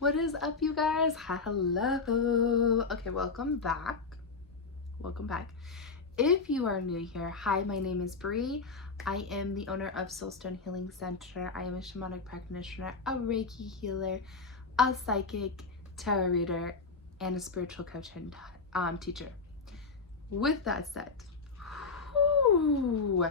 What is up, you guys? Hello. Okay, welcome back. Welcome back. If you are new here, hi, my name is Bree. I am the owner of Soulstone Healing Center. I am a shamanic practitioner, a Reiki healer, a psychic, tarot reader, and a spiritual coach and teacher. With that said, whew,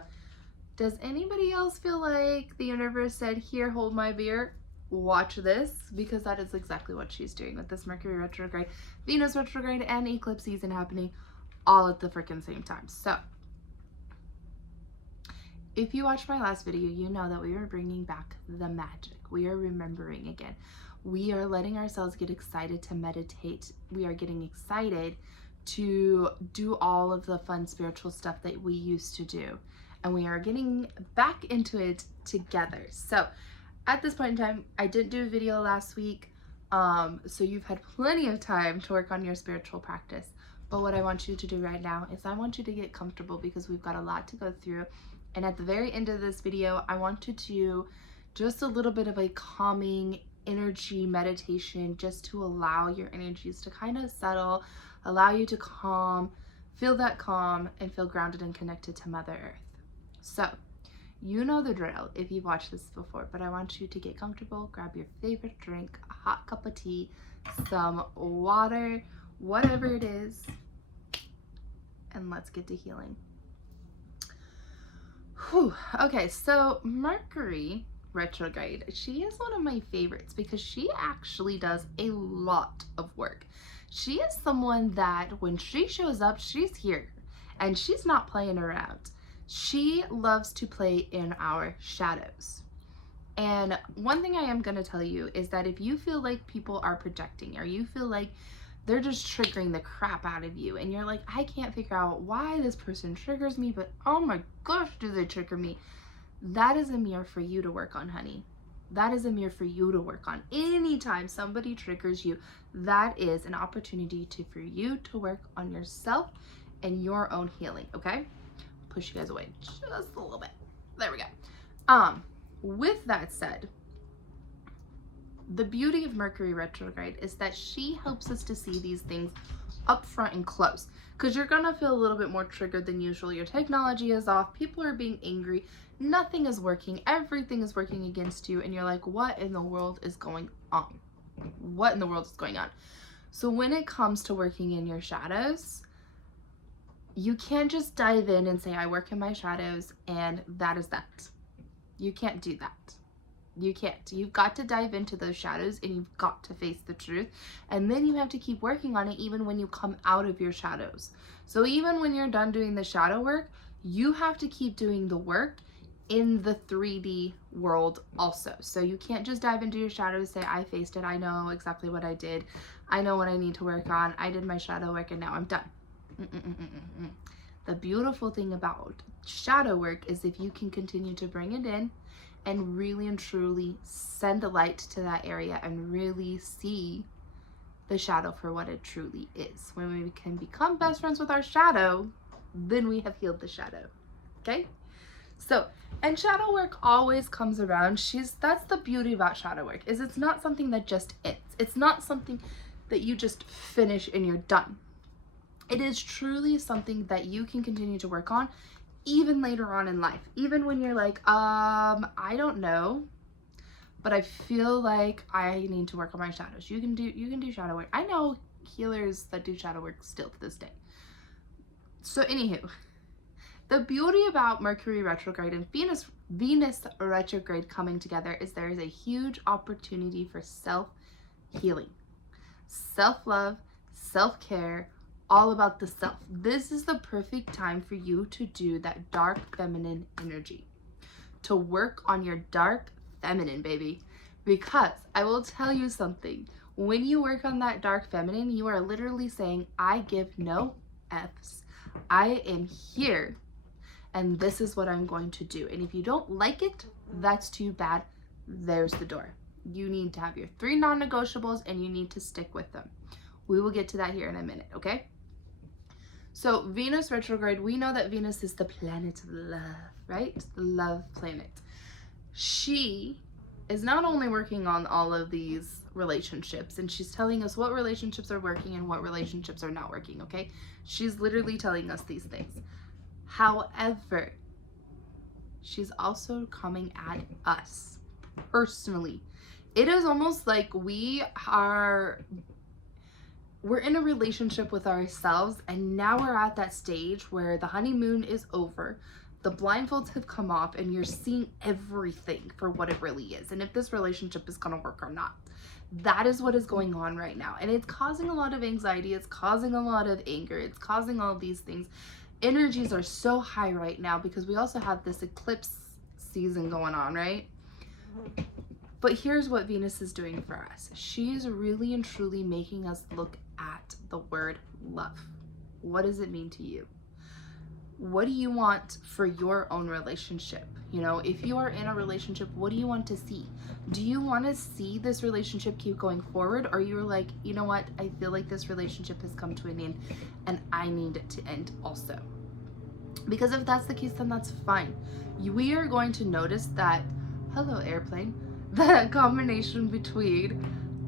does anybody else feel like the universe said, here, hold my beer? Watch this, because that is exactly what she's doing with this Mercury retrograde, Venus retrograde, and eclipse season happening all at the freaking same time. So if you watched my last video, you know that we are bringing back the magic. We are remembering again. We are letting ourselves get excited to meditate. We are getting excited to do all of the fun spiritual stuff that we used to do. And we are getting back into it together. So at this point in time, I didn't do a video last week, so you've had plenty of time to work on your spiritual practice. But what I want you to do right now is I want you to get comfortable, because we've got a lot to go through. And at the very end of this video, I want you to do just a little bit of a calming energy meditation, just to allow your energies to kind of settle, allow you to calm, feel that calm, and feel grounded and connected to Mother Earth. So you know the drill if you've watched this before, but I want you to get comfortable, grab your favorite drink, a hot cup of tea, some water, whatever it is, and let's get to healing. Whew. Okay, so Mercury retrograde, she is one of my favorites because she actually does a lot of work. She is someone that when she shows up, she's here and she's not playing around. She loves to play in our shadows. And one thing I am going to tell you is that if you feel like people are projecting, or you feel like they're just triggering the crap out of you, and you're like, I can't figure out why this person triggers me, but oh my gosh, do they trigger me? That is a mirror for you to work on, honey. That is a mirror for you to work on. Anytime somebody triggers you, that is an opportunity for you to work on yourself and your own healing, okay? Push you guys away just a little bit. There we go. With that said, the beauty of Mercury retrograde is that she helps us to see these things up front and close, because you're gonna feel a little bit more triggered than usual. Your technology is off, people are being angry, nothing is working, everything is working against you, and you're like, what in the world is going on? What in the world is going on? So when it comes to working in your shadows, you can't just dive in and say, I work in my shadows and that is that. You can't do that. You can't. You've got to dive into those shadows and you've got to face the truth. And then you have to keep working on it even when you come out of your shadows. So even when you're done doing the shadow work, you have to keep doing the work in the 3D world also. So you can't just dive into your shadows, say, I faced it, I know exactly what I did, I know what I need to work on, I did my shadow work and now I'm done. The beautiful thing about shadow work is if you can continue to bring it in and really and truly send a light to that area and really see the shadow for what it truly is. When we can become best friends with our shadow, then we have healed the shadow. Okay? So, and shadow work always comes around. That's the beauty about shadow work, is it's not something that just ends. It's not something that you just finish and you're done. It is truly something that you can continue to work on even later on in life. Even when you're like, I don't know, but I feel like I need to work on my shadows. You can do shadow work. I know healers that do shadow work still to this day. So anywho, the beauty about Mercury retrograde and Venus retrograde coming together is there is a huge opportunity for self-healing, self-love, self-care, all about the self. This is the perfect time for you to do that dark feminine energy, to work on your dark feminine, baby. Because I will tell you something, when you work on that dark feminine, you are literally saying, I give no F's. I am here and this is what I'm going to do. And if you don't like it, that's too bad. There's the door. You need to have your 3 non-negotiables and you need to stick with them. We will get to that here in a minute, okay? So Venus retrograde, we know that Venus is the planet of love, right? The love planet. She is not only working on all of these relationships, and she's telling us what relationships are working and what relationships are not working, okay? She's literally telling us these things. However, she's also coming at us personally. It is almost like we're in a relationship with ourselves, and now we're at that stage where the honeymoon is over, the blindfolds have come off, and you're seeing everything for what it really is, and if this relationship is going to work or not. That is what is going on right now, and it's causing a lot of anxiety, it's causing a lot of anger, it's causing all these things. Energies are so high right now because we also have this eclipse season going on, right? But here's what Venus is doing for us. She is really and truly making us look at the word love. What does it mean to you? What do you want for your own relationship? You know, if you are in a relationship, what do you want to see? Do you want to see this relationship keep going forward? Or you're like, you know what? I feel like this relationship has come to an end and I need it to end also. Because if that's the case, then that's fine. We are going to notice that, hello airplane, the combination between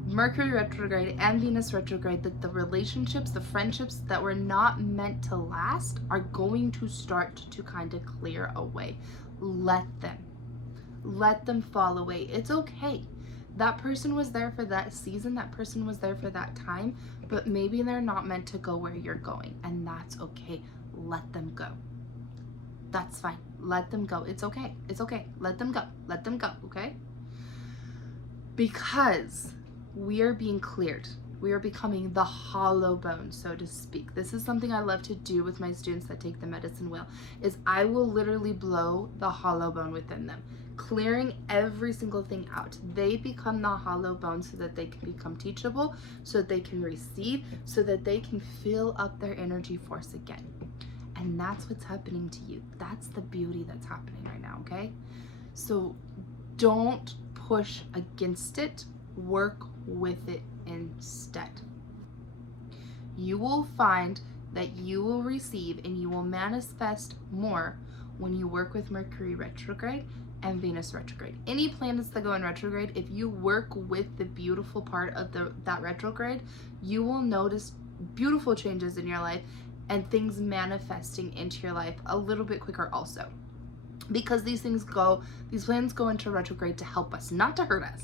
Mercury retrograde and Venus retrograde, that the relationships, the friendships that were not meant to last are going to start to kind of clear away. Let them fall away. It's okay. That person was there for that season, that person was there for that time, but maybe they're not meant to go where you're going, and that's okay. Let them go. That's fine. Let them go. It's okay. It's okay. Let them go. Let them go, okay? Because we are being cleared. We are becoming the hollow bone, so to speak. This is something I love to do with my students that take the medicine wheel, is I will literally blow the hollow bone within them, clearing every single thing out. They become the hollow bone so that they can become teachable, so that they can receive, so that they can fill up their energy force again. And that's what's happening to you. That's the beauty that's happening right now, okay? So don't push against it. Work with it instead. You will find that you will receive and you will manifest more when you work with Mercury retrograde and Venus retrograde. Any planets that go in retrograde, if you work with the beautiful part of that retrograde, you will notice beautiful changes in your life and things manifesting into your life a little bit quicker also. Because these planets go into retrograde to help us, not to hurt us,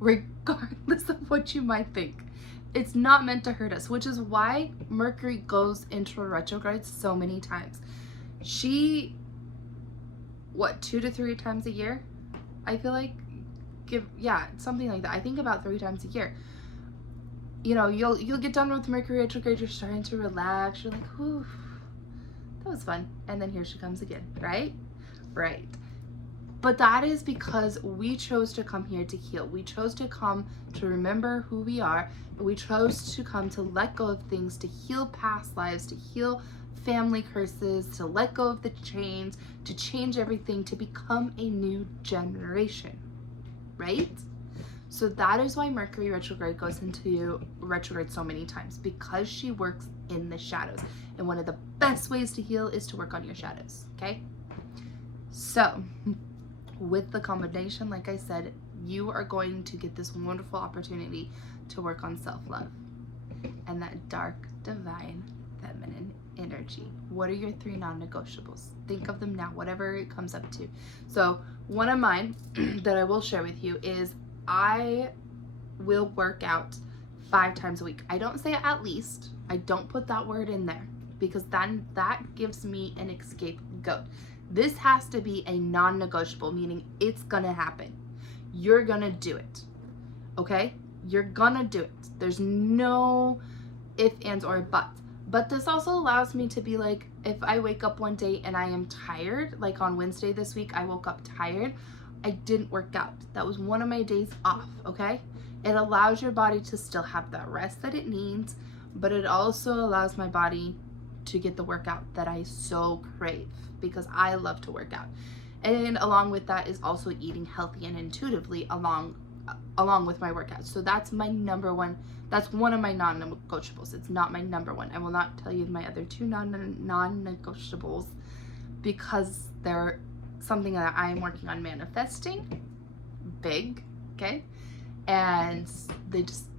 regardless of what you might think. It's not meant to hurt us, which is why Mercury goes into retrograde so many times. 2 to 3 times a year? I feel like, something like that. I think about 3 times a year. You know, you'll get done with Mercury retrograde, you're starting to relax, you're like, whew, that was fun. And then here she comes again, right? Right. But that is because we chose to come here to heal. We chose to come to remember who we are. We chose to come to let go of things, to heal past lives, to heal family curses, to let go of the chains, to change everything, to become a new generation, right? So that is why Mercury retrograde goes into retrograde so many times, because she works in the shadows. And one of the best ways to heal is to work on your shadows, okay? So with the combination, like I said, you are going to get this wonderful opportunity to work on self-love and that dark, divine, feminine energy. What are your 3 non-negotiables? Think of them now, whatever it comes up to. So one of mine that I will share with you is I will work out 5 times a week. I don't say at least. I don't put that word in there because then that gives me an scapegoat. This has to be a non-negotiable, meaning it's gonna happen. You're gonna do it, okay? You're gonna do it. There's no ifs, ands, or buts. But this also allows me to be like, if I wake up one day and I am tired, like on Wednesday this week, I woke up tired, I didn't work out. That was one of my days off, okay? It allows your body to still have that rest that it needs, but it also allows my body to get the workout that I so crave, because I love to work out. And along with that is also eating healthy and intuitively along with my workouts. So that's my number one. That's one of my non-negotiables. It's not my number one. I will not tell you my other 2 non-negotiables because they're something that I am working on manifesting. big, okay? And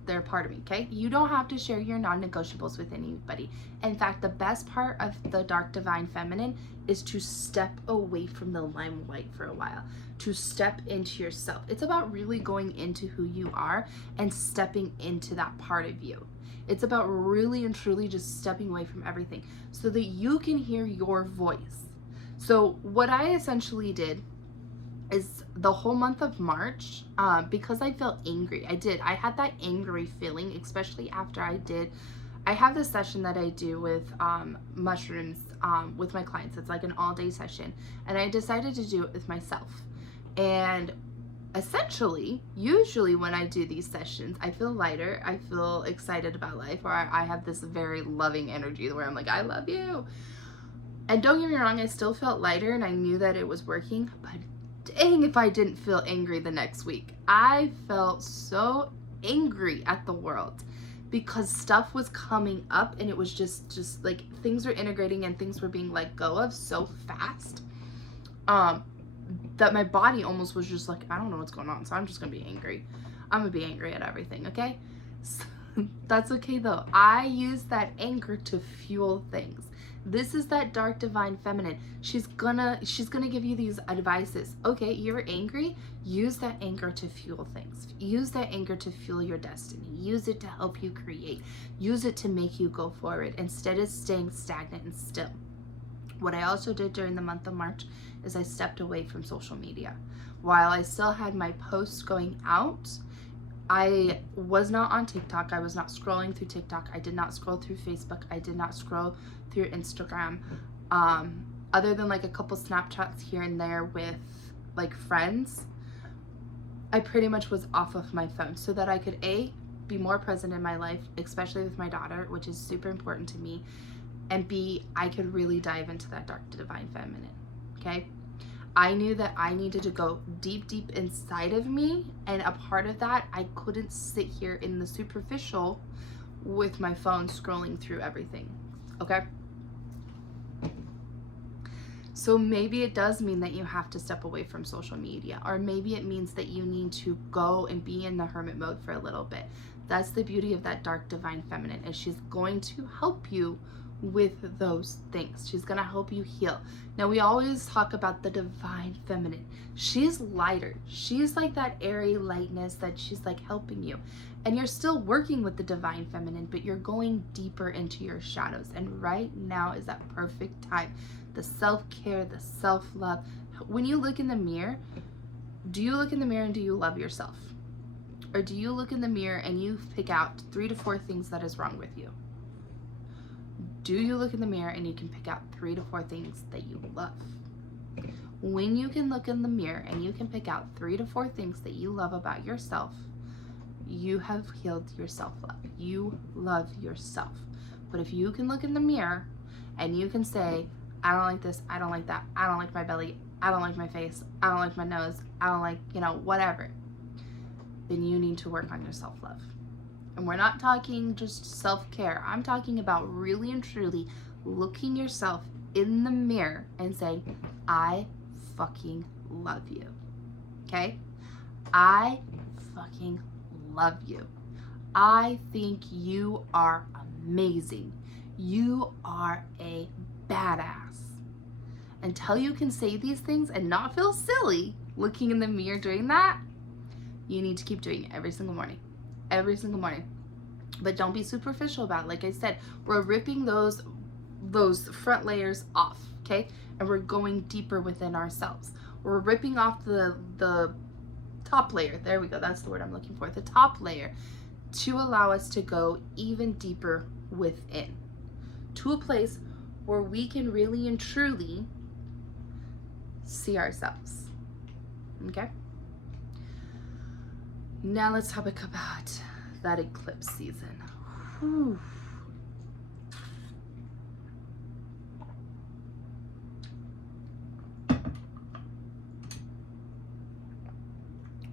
they're part of me, okay? You don't have to share your non-negotiables with anybody. In fact, the best part of the dark divine feminine is to step away from the limelight for a while, to step into yourself. It's about really going into who you are and stepping into that part of you. It's about really and truly just stepping away from everything so that you can hear your voice. So what I essentially did is the whole month of March, because I felt angry. I had that angry feeling, especially after I have this session that I do with mushrooms with my clients. It's like an all-day session, and I decided to do it with myself. And essentially, usually when I do these sessions, I feel lighter, I feel excited about life, or I have this very loving energy where I'm like, I love you. And don't get me wrong, I still felt lighter and I knew that it was working, but dang if I didn't feel angry the next week. I felt so angry at the world because stuff was coming up and it was just like things were integrating and things were being let go of so fast that my body almost was just like, I don't know what's going on, so I'm just gonna be angry. I'm gonna be angry at everything, okay? So, that's okay though. I use that anger to fuel things. This is that dark divine feminine. She's gonna give you these advices. Okay, you're angry. Use that anger to fuel things. Use that anger to fuel your destiny. Use it to help you create. Use it to make you go forward instead of staying stagnant and still. What I also did during the month of March is I stepped away from social media. While I still had my posts going out, I was not on TikTok. I was not scrolling through TikTok. I did not scroll through Facebook. I did not scroll through Instagram. Other than like a couple Snapchats here and there with like friends, I pretty much was off of my phone so that I could be more present in my life, especially with my daughter, which is super important to me, and B, I could really dive into that dark divine feminine, okay? I knew that I needed to go deep inside of me, and a part of that, I couldn't sit here in the superficial with my phone scrolling through everything, okay? So maybe it does mean that you have to step away from social media, or maybe it means that you need to go and be in the hermit mode for a little bit. That's the beauty of that dark divine feminine, is she's going to help you with those things. She's gonna help you heal. Now, we always talk about the divine feminine. She's lighter. She's like that airy lightness that she's like helping you. And you're still working with the divine feminine, but you're going deeper into your shadows. And right now is that perfect time. The self-care, the self-love. When you look in the mirror, do you look in the mirror and do you love yourself? Or do you look in the mirror and you pick out 3 to 4 things that is wrong with you? Do you look in the mirror and you can pick out 3 to 4 things that you love? When you can look in the mirror and you can pick out 3 to 4 things that you love about yourself, you have healed your self-love. You love yourself. But if you can look in the mirror and you can say, I don't like this, I don't like that, I don't like my belly, I don't like my face, I don't like my nose, I don't like, whatever, then you need to work on your self-love. And we're not talking just self-care. I'm talking about really and truly looking yourself in the mirror and saying, I fucking love you. Okay? I fucking love you. I think you are amazing. You are a badass. Until you can say these things and not feel silly looking in the mirror doing that, you need to keep doing it every single morning. Every single morning. But don't be superficial about it. Like I said, we're ripping those front layers off, okay? And we're going deeper within ourselves. We're ripping off the top layer. There we go. That's the word I'm looking for. The top layer, to allow us to go even deeper within, to a place where we can really and truly see ourselves. Okay? Now let's talk about that eclipse season. Whew.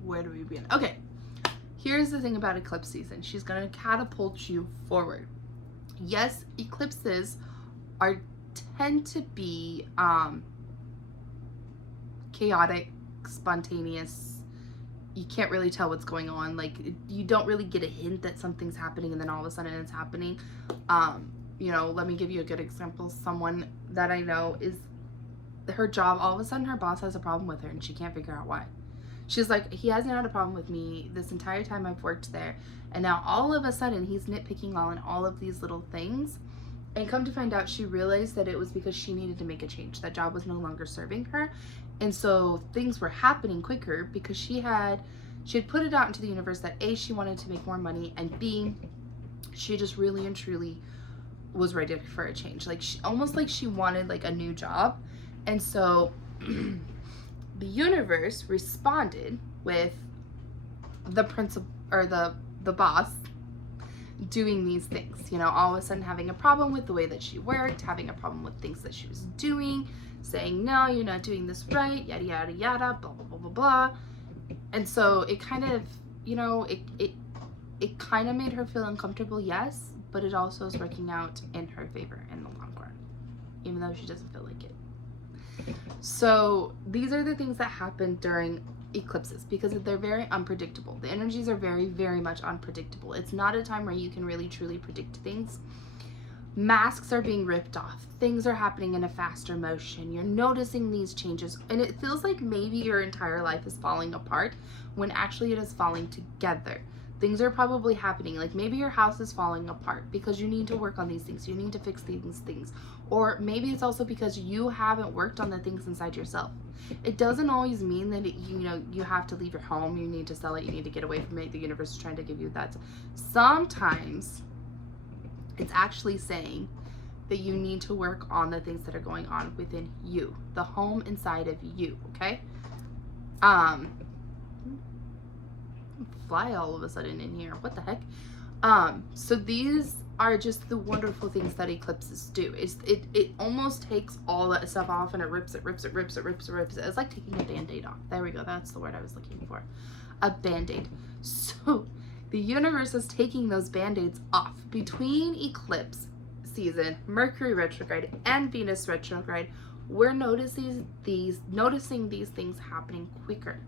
Where do we begin? Okay, here's the thing about eclipse season. She's going to catapult you forward. Yes, eclipses tend to be chaotic, spontaneous, you can't really tell what's going on. Like, you don't really get a hint that something's happening and then all of a sudden it's happening. You know, let me give you a good example. Someone that I know is, her job, all of a sudden her boss has a problem with her and she can't figure out why. She's like, he hasn't had a problem with me this entire time I've worked there, and now all of a sudden he's nitpicking on all of these little things. And come to find out, she realized that it was because she needed to make a change. That job was no longer serving her. And so things were happening quicker because she had put it out into the universe that A, she wanted to make more money, and B, she just really and truly was ready for a change. Like, almost like she wanted like a new job. And so the universe responded with the principal, or the boss, doing these things. You know, all of a sudden having a problem with the way that she worked, having a problem with things that she was doing, saying, no, you're not doing this right, yada yada yada, blah blah blah blah blah. And so it kind of, you know, it kind of made her feel uncomfortable, yes, but it also is working out in her favor in the long run, even though she doesn't feel like it. So these are the things that happen during eclipses because they're very unpredictable. The energies are very, very much unpredictable. It's not a time where you can really truly predict things. Masks are being ripped off. Things are happening in a faster motion. You're noticing these changes, and it feels like maybe your entire life is falling apart when actually it is falling together. Things are probably happening. Like, maybe your house is falling apart because you need to work on these things. You need to fix these things. Or maybe it's also because you haven't worked on the things inside yourself. It doesn't always mean that you have to leave your home. You need to sell it. You need to get away from it. The universe is trying to give you that. Sometimes it's actually saying that you need to work on the things that are going on within you, the home inside of you. Okay. Fly all of a sudden in here. What the heck? So these are just the wonderful things that eclipses do. It almost takes all that stuff off and it rips it. It's like taking a band-aid off. There we go. That's the word I was looking for. A band-aid. So the universe is taking those band-aids off. Between eclipse season, Mercury retrograde, and Venus retrograde, we're noticing these things happening quicker.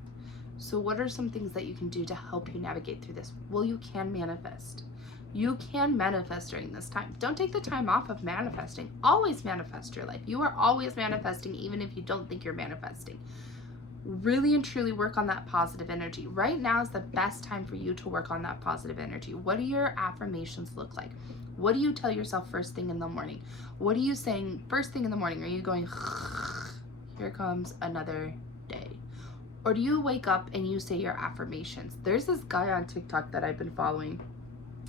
So what are some things that you can do to help you navigate through this? Well, you can manifest. You can manifest during this time. Don't take the time off of manifesting. Always manifest your life. You are always manifesting, even if you don't think you're manifesting. Really and truly work on that positive energy. Right now is the best time for you to work on that positive energy. What do your affirmations look like? What do you tell yourself first thing in the morning? What are you saying first thing in the morning? Are you going, here comes another day? Or do you wake up and you say your affirmations? There's this guy on TikTok that I've been following,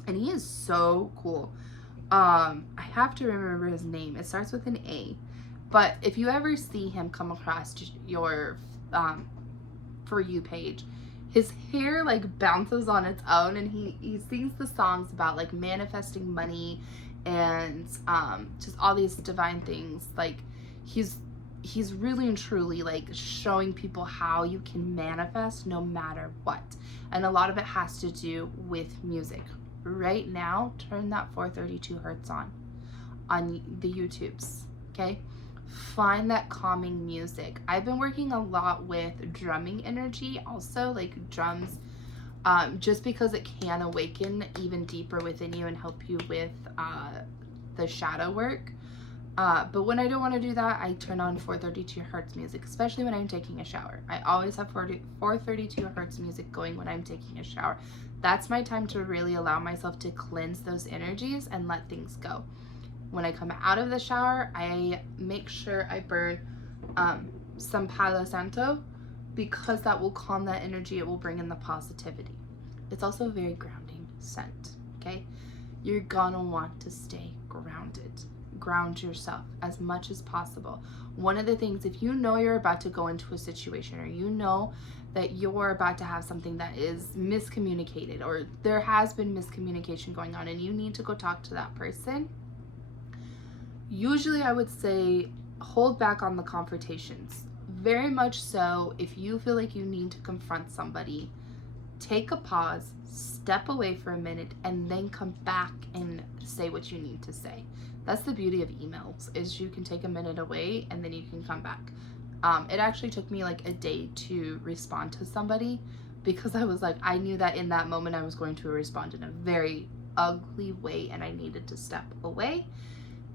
and he is so cool. I have to remember his name. It starts with an A. But if you ever see him come across your For You page, his hair like bounces on its own, and he sings the songs about like manifesting money and just all these divine things. Like, he's really and truly like showing people how you can manifest no matter what. And a lot of it has to do with music. Right now, turn that 432 hertz on the YouTubes, okay? Find that calming music. I've been working a lot with drumming energy also, like drums, just because it can awaken even deeper within you and help you with the shadow work. But when I don't want to do that, I turn on 432 hertz music, especially when I'm taking a shower. I always have 432 hertz music going when I'm taking a shower. That's my time to really allow myself to cleanse those energies and let things go. When I come out of the shower, I make sure I burn some Palo Santo, because that will calm that energy. It will bring in the positivity. It's also a very grounding scent, okay? You're gonna want to stay grounded. Ground yourself as much as possible. One of the things, if you know you're about to go into a situation, or you know that you're about to have something that is miscommunicated, or there has been miscommunication going on and you need to go talk to that person, usually I would say hold back on the confrontations. Very much so, if you feel like you need to confront somebody, take a pause, step away for a minute, and then come back and say what you need to say. That's the beauty of emails, is you can take a minute away and then you can come back. It actually took me like a day to respond to somebody because I was like, I knew that in that moment I was going to respond in a very ugly way, and I needed to step away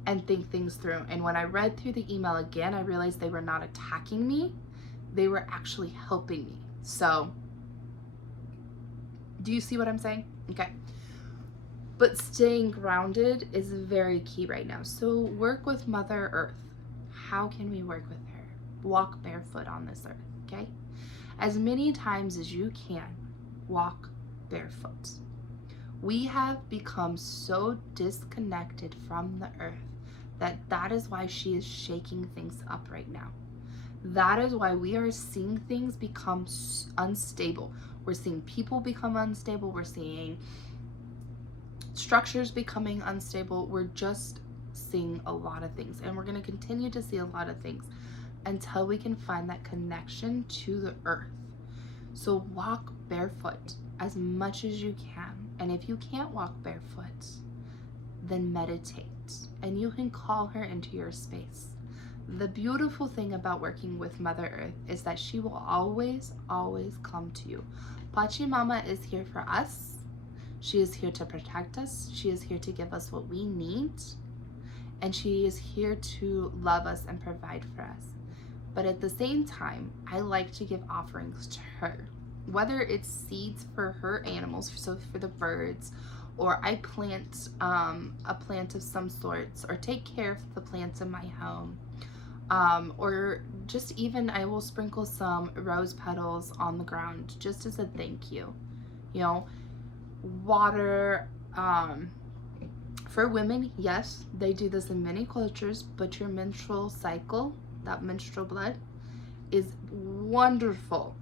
and think things through. And when I read through the email again, I realized they were not attacking me, they were actually helping me. So do you see what I'm saying? Okay. But staying grounded is very key right now. So work with Mother Earth. How can we work with her? Walk barefoot on this earth, okay? As many times as you can, walk barefoot. We have become so disconnected from the earth that is why she is shaking things up right now. That is why we are seeing things become unstable. We're seeing people become unstable. We're seeing structures becoming unstable. We're just seeing a lot of things, and we're going to continue to see a lot of things until we can find that connection to the earth. So walk barefoot as much as you can. And if you can't walk barefoot, then meditate, and you can call her into your space. The beautiful thing about working with Mother Earth is that she will always, always come to you. Pachamama is here for us. She is here to protect us. She is here to give us what we need. And she is here to love us and provide for us. But at the same time, I like to give offerings to her. Whether it's seeds for her animals, so for the birds, or I plant a plant of some sorts, or take care of the plants in my home, or just even I will sprinkle some rose petals on the ground just as a thank you. You know, water, for women, yes, they do this in many cultures, but your menstrual cycle, that menstrual blood, is wonderful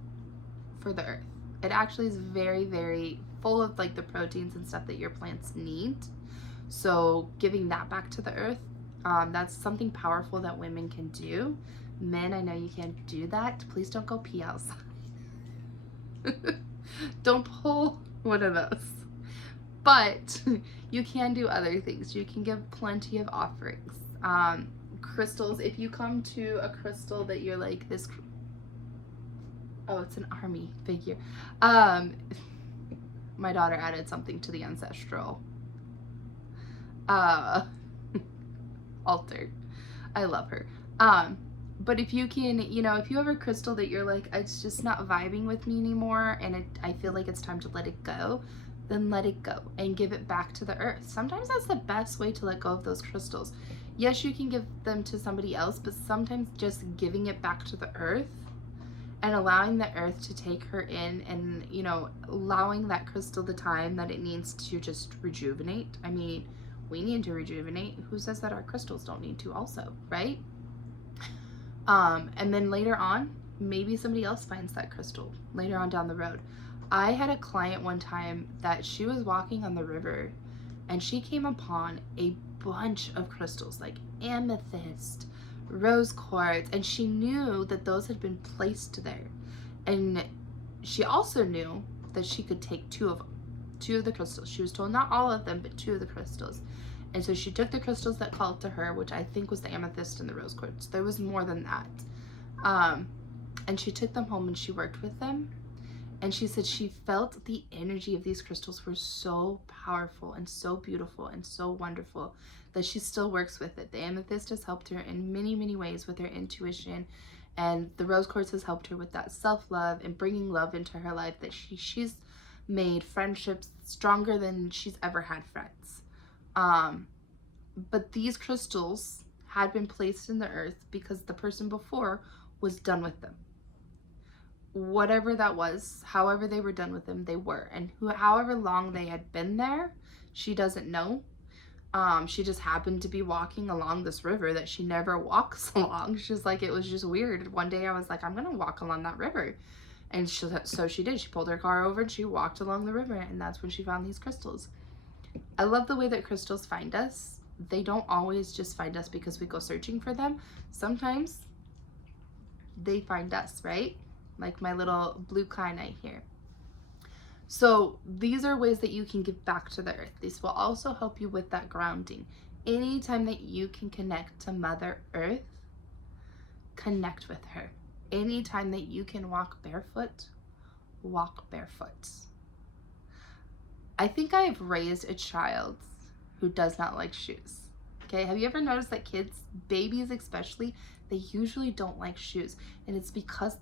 for the earth. It actually is very, very full of like the proteins and stuff that your plants need. So giving that back to the earth, that's something powerful that women can do. Men, I know you can't do that. Please don't go pee outside. Don't pull one of those. But you can do other things. You can give plenty of offerings. Crystals, if you come to a crystal that you're like this, oh, it's an army figure. My daughter added something to the ancestral altar. I love her. But if you can, you know, if you have a crystal that you're like, it's just not vibing with me anymore, and I feel like it's time to let it go, then let it go and give it back to the earth. Sometimes that's the best way to let go of those crystals. Yes, you can give them to somebody else, but sometimes just giving it back to the earth and allowing the earth to take her in, and, you know, allowing that crystal the time that it needs to just rejuvenate. I mean, we need to rejuvenate. Who says that our crystals don't need to also, right? And then later on, maybe somebody else finds that crystal later on down the road. I had a client one time that she was walking on the river, and she came upon a bunch of crystals like amethyst, rose quartz, and she knew that those had been placed there. And she also knew that she could take two of the crystals. She was told not all of them, but 2 of the crystals. And so she took the crystals that called to her, which I think was the amethyst and the rose quartz. There was more than that. And she took them home and she worked with them. And she said she felt the energy of these crystals were so powerful and so beautiful and so wonderful that she still works with it. The amethyst has helped her in many, many ways with her intuition. And the rose quartz has helped her with that self-love and bringing love into her life, that she's made friendships stronger than she's ever had friends. But these crystals had been placed in the earth because the person before was done with them. Whatever that was, however they were done with them, they were. And however long they had been there, she doesn't know. She just happened to be walking along this river that she never walks along. She's like, it was just weird. One day I was like, I'm going to walk along that river. And so she did. She pulled her car over and she walked along the river, and that's when she found these crystals. I love the way that crystals find us. They don't always just find us because we go searching for them. Sometimes they find us, right? Like my little blue kyanite here. So these are ways that you can give back to the earth. These will also help you with that grounding. Anytime that you can connect to Mother Earth, connect with her. Anytime that you can walk barefoot, walk barefoot. I think I have raised a child who does not like shoes. Okay, have you ever noticed that kids, babies especially, they usually don't like shoes, and it's because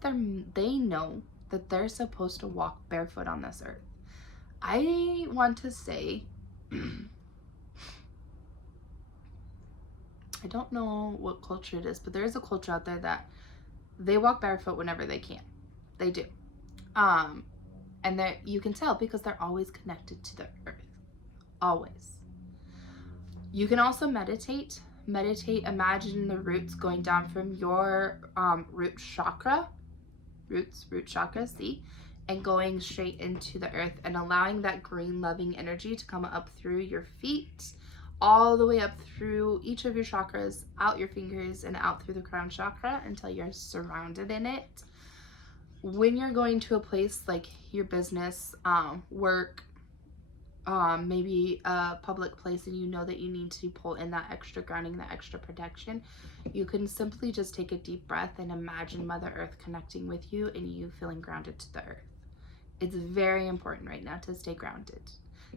they know that they're supposed to walk barefoot on this earth. I want to say, I don't know what culture it is, but there is a culture out there that they walk barefoot whenever they can. They do. And you can tell because they're always connected to the earth. Always. You can also meditate. Imagine the roots going down from your root chakra, see, and going straight into the earth and allowing that green loving energy to come up through your feet, all the way up through each of your chakras, out your fingers and out through the crown chakra until you're surrounded in it. When you're going to a place like your business, work, maybe a public place, and you know that you need to pull in that extra grounding, that extra protection, you can simply just take a deep breath and imagine Mother Earth connecting with you and you feeling grounded to the earth. It's very important right now to stay grounded.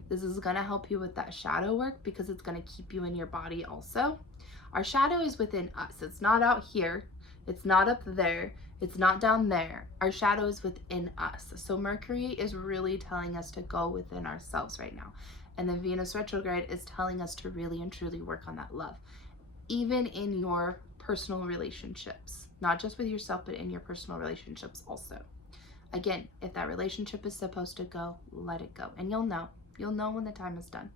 This is going to help you with that shadow work because it's going to keep you in your body also. Our shadow is within us. It's not out here. It's not up there. It's not down there. Our shadow is within us. So Mercury is really telling us to go within ourselves right now. And the Venus retrograde is telling us to really and truly work on that love. Even in your personal relationships. Not just with yourself, but in your personal relationships also. Again, if that relationship is supposed to go, let it go. And you'll know. You'll know when the time is done.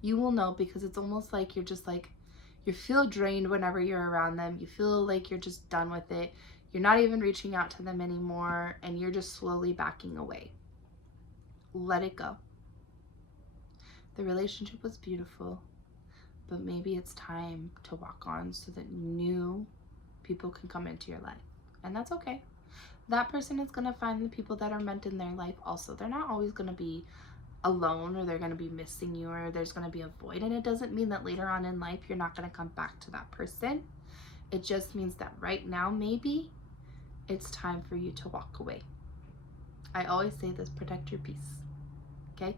You will know because it's almost like you're just like, you feel drained whenever you're around them. You feel like you're just done with it. You're not even reaching out to them anymore, and you're just slowly backing away. Let it go. The relationship was beautiful, but maybe it's time to walk on so that new people can come into your life. And that's okay. That person is going to find the people that are meant in their life also. They're not always going to be alone, or they're going to be missing you, or there's going to be a void. And it doesn't mean that later on in life you're not going to come back to that person. It just means that right now maybe it's time for you to walk away. I always say this: protect your peace. Okay?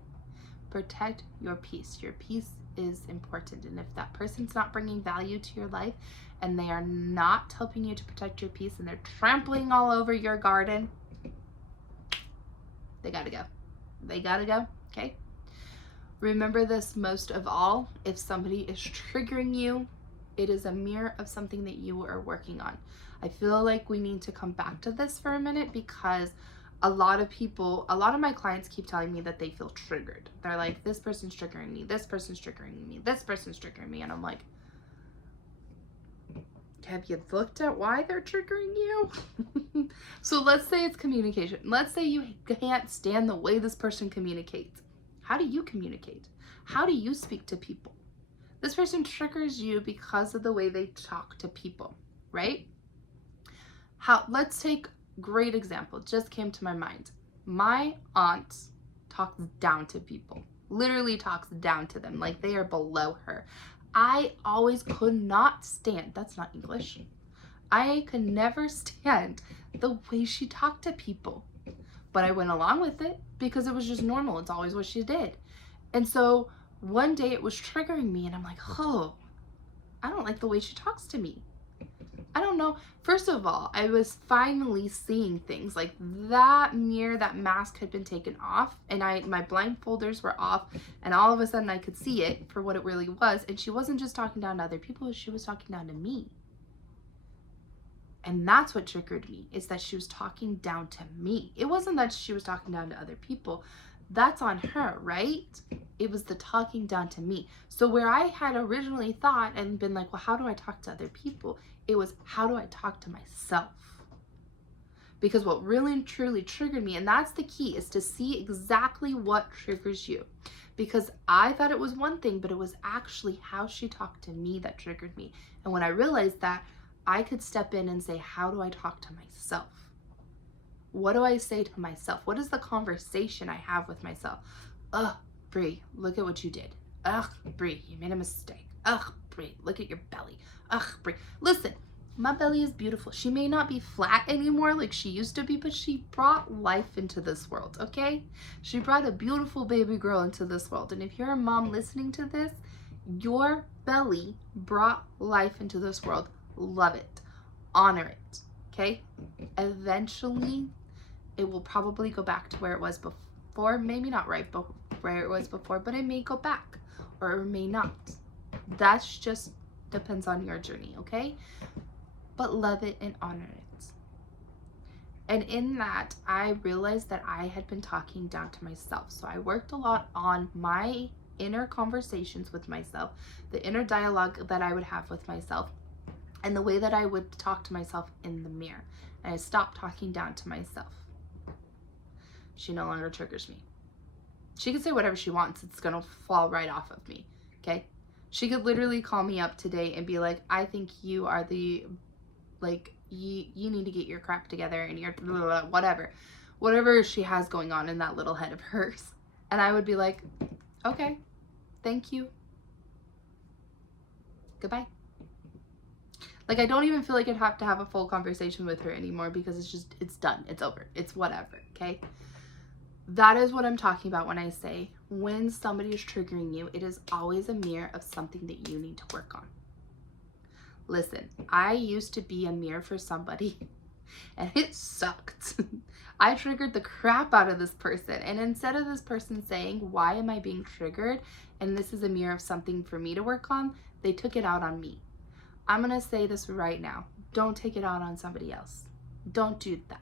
Protect your peace. Your peace is important. And if that person's not bringing value to your life and they are not helping you to protect your peace and they're trampling all over your garden, they gotta go. They gotta go. Okay? Remember this most of all: if somebody is triggering you, it is a mirror of something that you are working on. I feel like we need to come back to this for a minute because a lot of my clients keep telling me that they feel triggered. They're like, this person's triggering me, this person's triggering me, this person's triggering me. And I'm like, have you looked at why they're triggering you? So let's say it's communication. Let's say you can't stand the way this person communicates. How do you communicate? How do you speak to people? This person triggers you because of the way they talk to people, right? Let's take great example, just came to my mind. My aunt talks down to people, literally talks down to them like they are below her. I always could not stand, that's not English, I could never stand the way she talked to people. But I went along with it because it was just normal. It's always what she did. And so one day it was triggering me and I'm like, oh, I don't like the way she talks to me. I don't know. First of all, I was finally seeing things like that mirror, that mask had been taken off, and my blindfolders were off, and all of a sudden I could see it for what it really was. And she wasn't just talking down to other people, she was talking down to me. And that's what triggered me, is that she was talking down to me. It wasn't that she was talking down to other people. That's on her, right? It was the talking down to me. So where I had originally thought and been like, well, how do I talk to other people? It was, how do I talk to myself? Because what really and truly triggered me, and that's the key, is to see exactly what triggers you. Because I thought it was one thing, but it was actually how she talked to me that triggered me. And when I realized that, I could step in and say, how do I talk to myself? What do I say to myself? What is the conversation I have with myself? Ugh, Brie, look at what you did. Ugh, Brie, you made a mistake. Ugh, Brie, look at your belly. Ugh, Brie. Listen, My belly is beautiful. She may not be flat anymore like she used to be, but she brought life into this world, okay? She brought a beautiful baby girl into this world. And if you're a mom listening to this, your belly brought life into this world. Love it. Honor it, okay? Eventually, it will probably go back to where it was before. Maybe not right where it was before, but it may go back or it may not. That's just depends on your journey, okay? But love it and honor it. And in that, I realized that I had been talking down to myself. So I worked a lot on my inner conversations with myself, the inner dialogue that I would have with myself, and the way that I would talk to myself in the mirror. And I stopped talking down to myself. She no longer triggers me. She can say whatever she wants. It's going to fall right off of me, okay? She could literally call me up today and be like, I think you are the, like, you need to get your crap together and you're whatever she has going on in that little head of hers. And I would be like, okay, thank you. Goodbye. Like, I don't even feel like I'd have to have a full conversation with her anymore because it's done. It's over. It's whatever, okay? That is what I'm talking about when I say when somebody is triggering you, it is always a mirror of something that you need to work on. Listen, I used to be a mirror for somebody and it sucked. I triggered the crap out of this person. And instead of this person saying, why am I being triggered? And this is a mirror of something for me to work on, they took it out on me. I'm going to say this right now. Don't take it out on somebody else. Don't do that.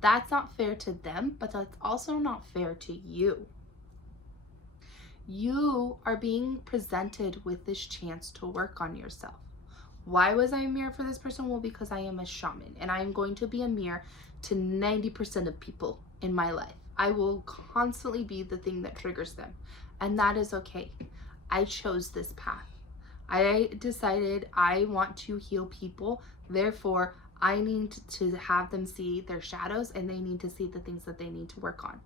That's not fair to them, but that's also not fair to you. You are being presented with this chance to work on yourself. Why was I a mirror for this person? Well, because I am a shaman and I am going to be a mirror to 90% of people in my life. I will constantly be the thing that triggers them, and that is okay. I chose this path. I decided I want to heal people. Therefore, I need to have them see their shadows and they need to see the things that they need to work on.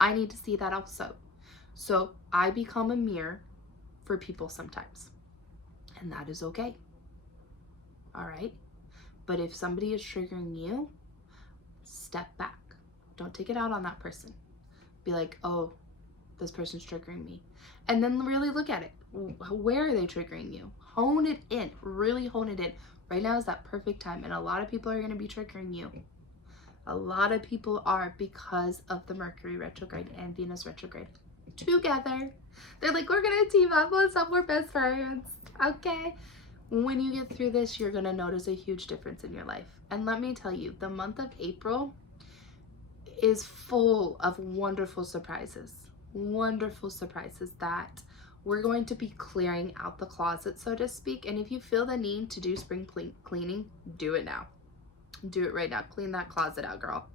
I need to see that also. So I become a mirror for people sometimes, and that is okay. All right. But if somebody is triggering you, step back. Don't take it out on that person. Be like, oh, this person's triggering me. And then really look at it. Where are they triggering you? Hone it in. Really hone it in. Right now is that perfect time. And a lot of people are going to be triggering you. A lot of people are because of the Mercury retrograde and Venus retrograde together. They're like, we're going to team up. Let's up. We're best friends. Okay. When you get through this, you're going to notice a huge difference in your life. And let me tell you, the month of April is full of wonderful surprises that we're going to be clearing out the closet, so to speak. And if you feel the need to do spring cleaning, do it now. Do it right now. Clean that closet out, girl.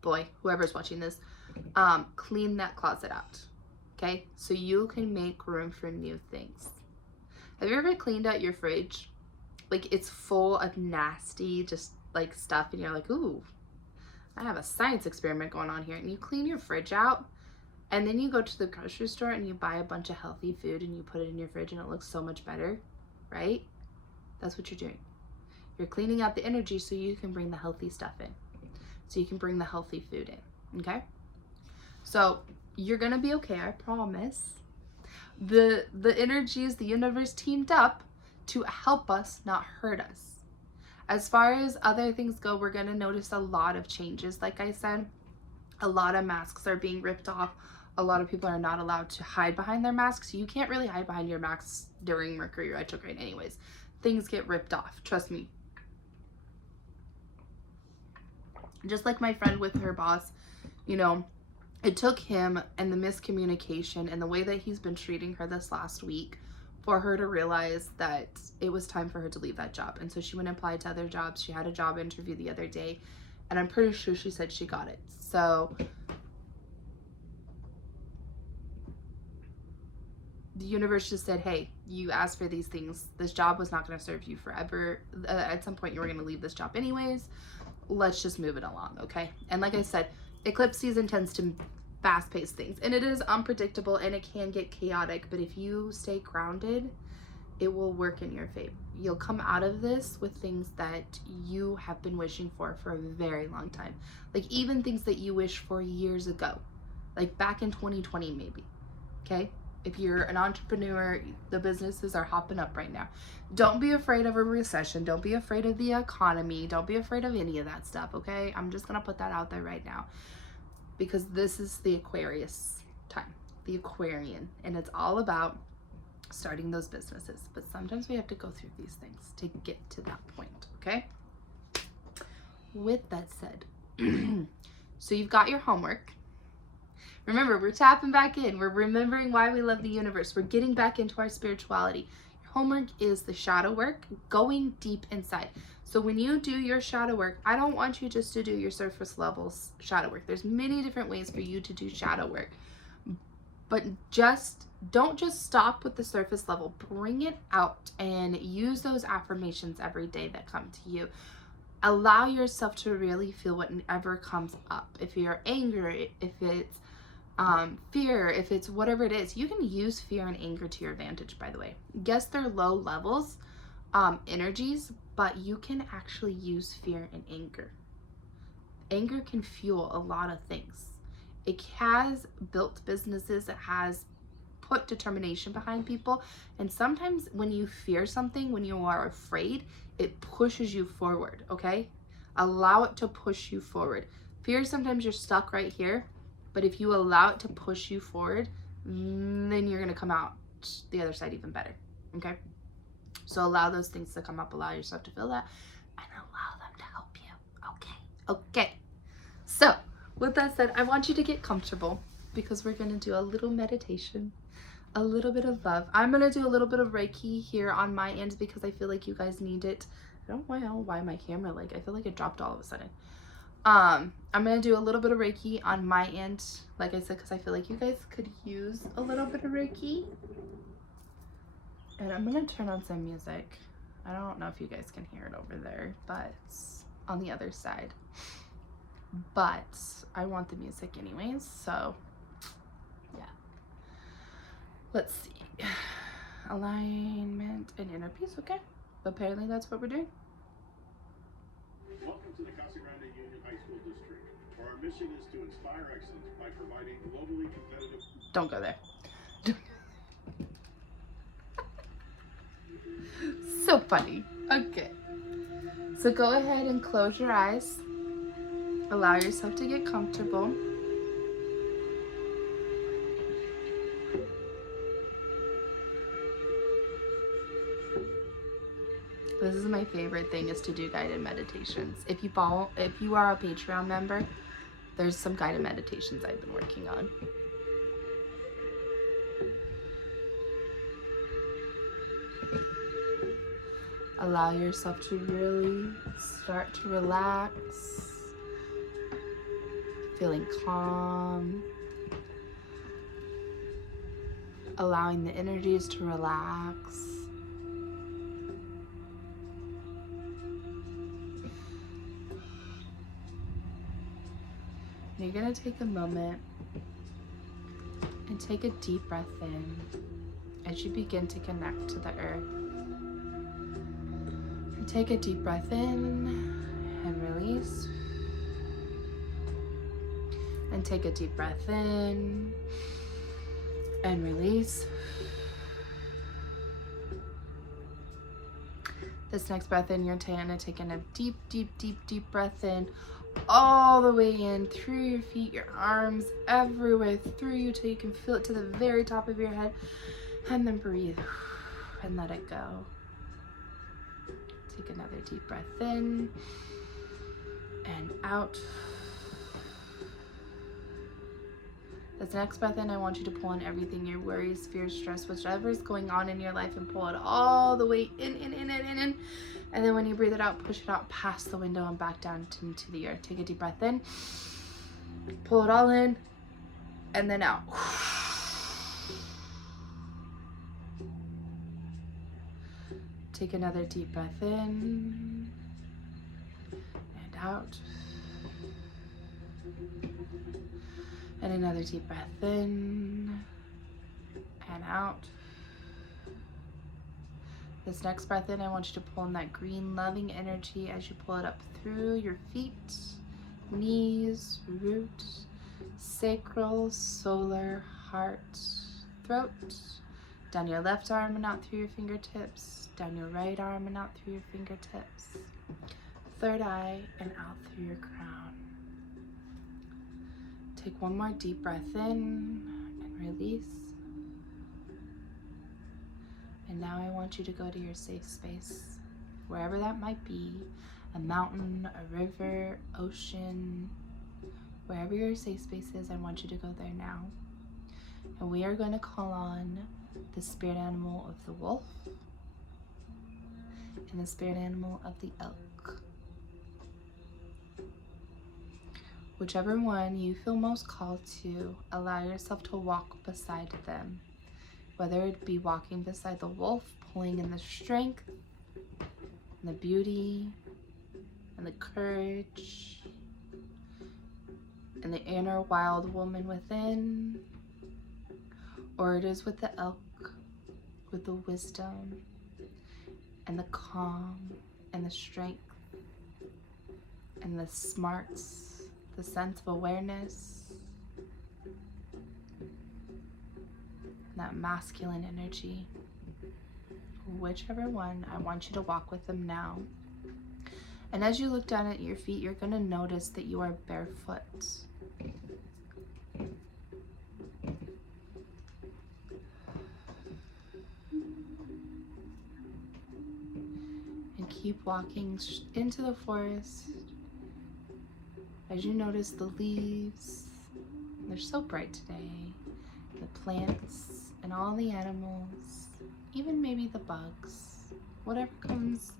Boy, whoever's watching this, clean that closet out. Okay? So you can make room for new things. Have you ever cleaned out your fridge? Like, it's full of nasty, just like stuff, and you're like, ooh, I have a science experiment going on here. And you clean your fridge out, and then you go to the grocery store and you buy a bunch of healthy food and you put it in your fridge and it looks so much better, right? That's what you're doing. You're cleaning out the energy so you can bring the healthy stuff in. So you can bring the healthy food in, okay? So you're gonna be okay, I promise. The energies, the universe teamed up to help us, not hurt us. As far as other things go, we're gonna notice a lot of changes. Like I said, a lot of masks are being ripped off. A lot of people are not allowed to hide behind their masks. You can't really hide behind your masks during Mercury retrograde anyways. Things get ripped off, trust me. Just like my friend with her boss, you know, it took him and the miscommunication and the way that he's been treating her this last week for her to realize that it was time for her to leave that job. And so she went and applied to other jobs. She had a job interview the other day, and I'm pretty sure she said she got it. So the universe just said, hey, you asked for these things. This job was not going to serve you forever. At some point, you were going to leave this job anyways. Let's just move it along, okay? And like I said, eclipse season tends to fast-paced things, and it is unpredictable and it can get chaotic, but if you stay grounded it will work in your favor. You'll come out of this with things that you have been wishing for a very long time. Like even things that you wished for years ago, like back in 2020 maybe, okay? If you're an entrepreneur, the businesses are hopping up right now. Don't be afraid of a recession. Don't be afraid of the economy. Don't be afraid of any of that stuff, okay? I'm just going to put that out there right now because this is the Aquarius time, the Aquarian, and it's all about starting those businesses. But sometimes we have to go through these things to get to that point, okay? With that said, so you've got your homework. Remember, we're tapping back in. We're remembering why we love the universe. We're getting back into our spirituality. Your homework is the shadow work, going deep inside. So when you do your shadow work, I don't want you just to do your surface level shadow work. There's many different ways for you to do shadow work. But don't just stop with the surface level. Bring it out and use those affirmations every day that come to you. Allow yourself to really feel whatever comes up. If you're angry, if it's fear, if it's whatever it is, you can use fear and anger to your advantage, by the way. Yes, they're low levels, energies, but you can actually use fear and anger. Anger can fuel a lot of things. It has built businesses, it has put determination behind people, and sometimes when you fear something, when you are afraid, it pushes you forward, okay? Allow it to push you forward. Fear, sometimes you're stuck right here, but if you allow it to push you forward, then you're going to come out the other side even better, okay? So allow those things to come up, allow yourself to feel that, and allow them to help you, okay? So with that said, I want you to get comfortable because we're going to do a little meditation, a little bit of love. I'm going to do a little bit of Reiki here on my end because I feel like you guys need it. I don't know why my camera, I feel like it dropped all of a sudden. I'm going to do a little bit of Reiki on my end, like I said, because I feel like you guys could use a little bit of Reiki. And I'm going to turn on some music. I don't know if you guys can hear it over there, but on the other side. But I want the music anyways, so yeah. Let's see. Alignment and inner peace, okay? Apparently that's what we're doing. Welcome to the Casa Grande Union High School District, where our mission is to inspire excellence by providing globally competitive... Don't go there. So funny. Okay. So go ahead and close your eyes. Allow yourself to get comfortable. This is my favorite thing, is to do guided meditations. If you are a Patreon member, there's some guided meditations I've been working on. Allow yourself to really start to relax, feeling calm, allowing the energies to relax. You're going to take a moment and take a deep breath in as you begin to connect to the earth. And take a deep breath in and release. And take a deep breath in and release. This next breath in, you're taking a deep, deep, deep, deep breath in, all the way in through your feet, your arms, everywhere through you till you can feel it to the very top of your head. And then breathe and let it go. Take another deep breath in and out. This next breath in, I want you to pull in everything, your worries, fears, stress, whichever is going on in your life, and pull it all the way in. And then when you breathe it out, push it out past the window and back down into the earth. Take a deep breath in, pull it all in, and then out. Take another deep breath in and out. And another deep breath in and out. This next breath in, I want you to pull in that green loving energy as you pull it up through your feet, knees, root, sacral, solar, heart, throat, down your left arm and out through your fingertips, down your right arm and out through your fingertips, third eye and out through your crown. Take one more deep breath in and release. And now I want you to go to your safe space, wherever that might be, a mountain, a river, ocean, wherever your safe space is, I want you to go there now. And we are going to call on the spirit animal of the wolf and the spirit animal of the elk. Whichever one you feel most called to, allow yourself to walk beside them. Whether it be walking beside the wolf, pulling in the strength, and the beauty, and the courage, and the inner wild woman within, or it is with the elk, with the wisdom, and the calm, and the strength, and the smarts, the sense of awareness, that masculine energy. Whichever one, I want you to walk with them now. And as you look down at your feet, you're going to notice that you are barefoot. And keep walking into the forest as you notice the leaves. They're so bright today. The plants and all the animals, even maybe the bugs. Whatever comes,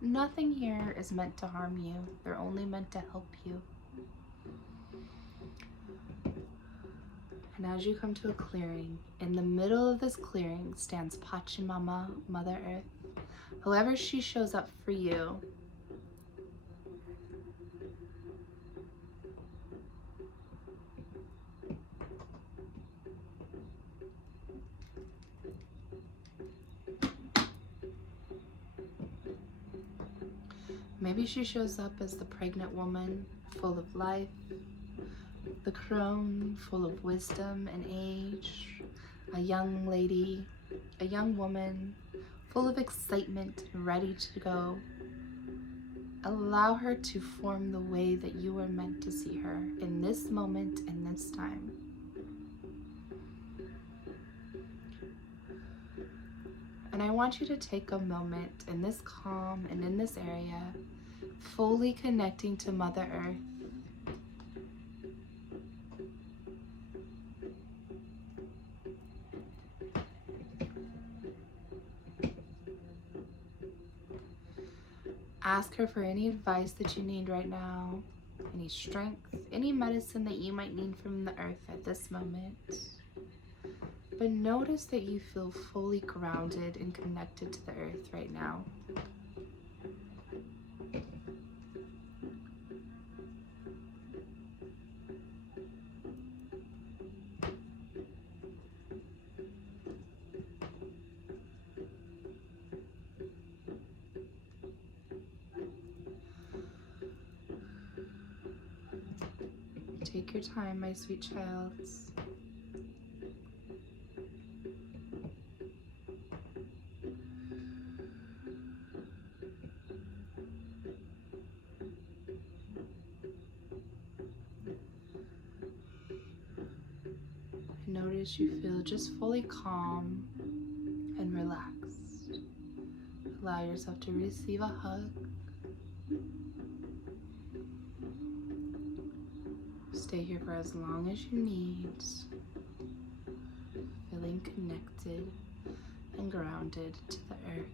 nothing here is meant to harm you. They're only meant to help you. And as you come to a clearing, in the middle of this clearing stands Pachamama, Mother Earth. However she shows up for you, maybe she shows up as the pregnant woman, full of life, the crone, full of wisdom and age, a young lady, a young woman, full of excitement, ready to go. Allow her to form the way that you are meant to see her in this moment and this time. And I want you to take a moment in this calm and in this area, fully connecting to Mother Earth. Ask her for any advice that you need right now, any strength, any medicine that you might need from the earth at this moment. But notice that you feel fully grounded and connected to the earth right now. Take your time, my sweet child. Notice you feel just fully calm and relaxed. Allow yourself to receive a hug. Stay here for as long as you need, feeling connected and grounded to the earth.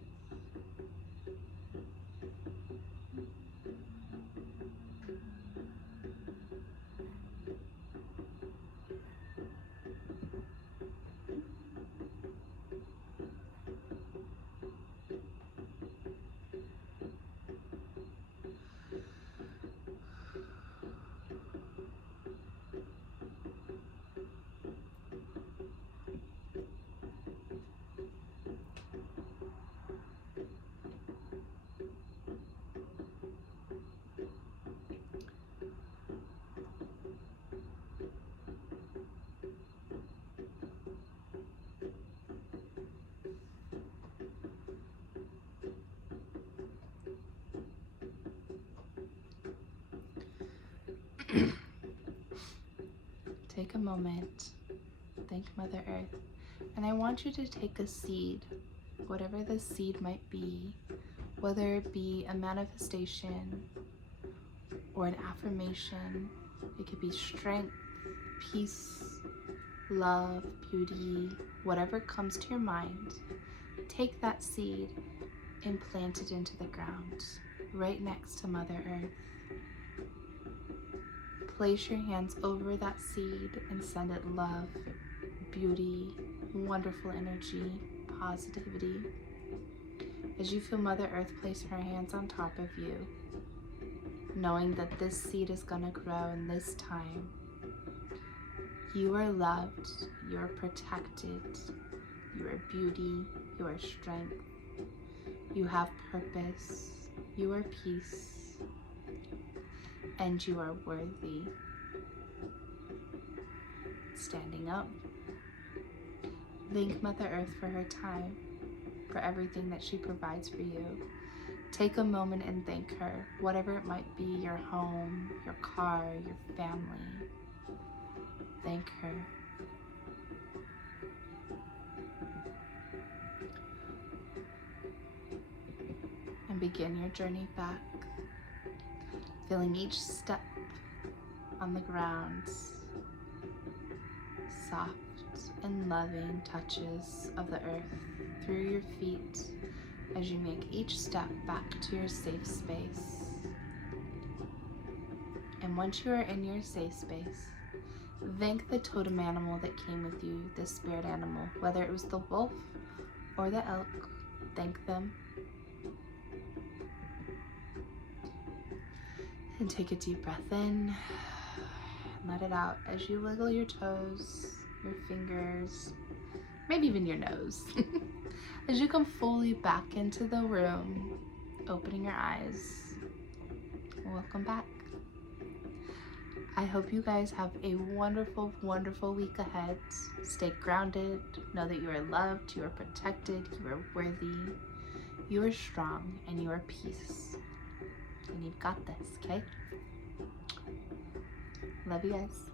moment, thank Mother Earth, and I want you to take a seed, whatever the seed might be, whether it be a manifestation or an affirmation. It could be strength, peace, love, beauty, whatever comes to your mind. Take that seed and plant it into the ground right next to Mother Earth. Place your hands over that seed and send it love, beauty, wonderful energy, positivity. As you feel Mother Earth place her hands on top of you, knowing that this seed is going to grow in this time. You are loved, you are protected, you are beauty, you are strength, you have purpose, you are peace, and you are worthy. Standing up. Thank Mother Earth for her time, for everything that she provides for you. Take a moment and thank her, whatever it might be, your home, your car, your family. Thank her. And begin your journey back, feeling each step on the ground, soft and loving touches of the earth through your feet as you make each step back to your safe space. And once you are in your safe space, thank the totem animal that came with you, the spirit animal, whether it was the wolf or the elk. Thank them. And take a deep breath in and let it out as you wiggle your toes, your fingers, maybe even your nose. As you come fully back into the room, opening your eyes. Welcome back. I hope you guys have a wonderful, wonderful week ahead. Stay grounded. Know that you are loved, you are protected, you are worthy, you are strong, and you are peace. And you've got this, okay? Love you guys.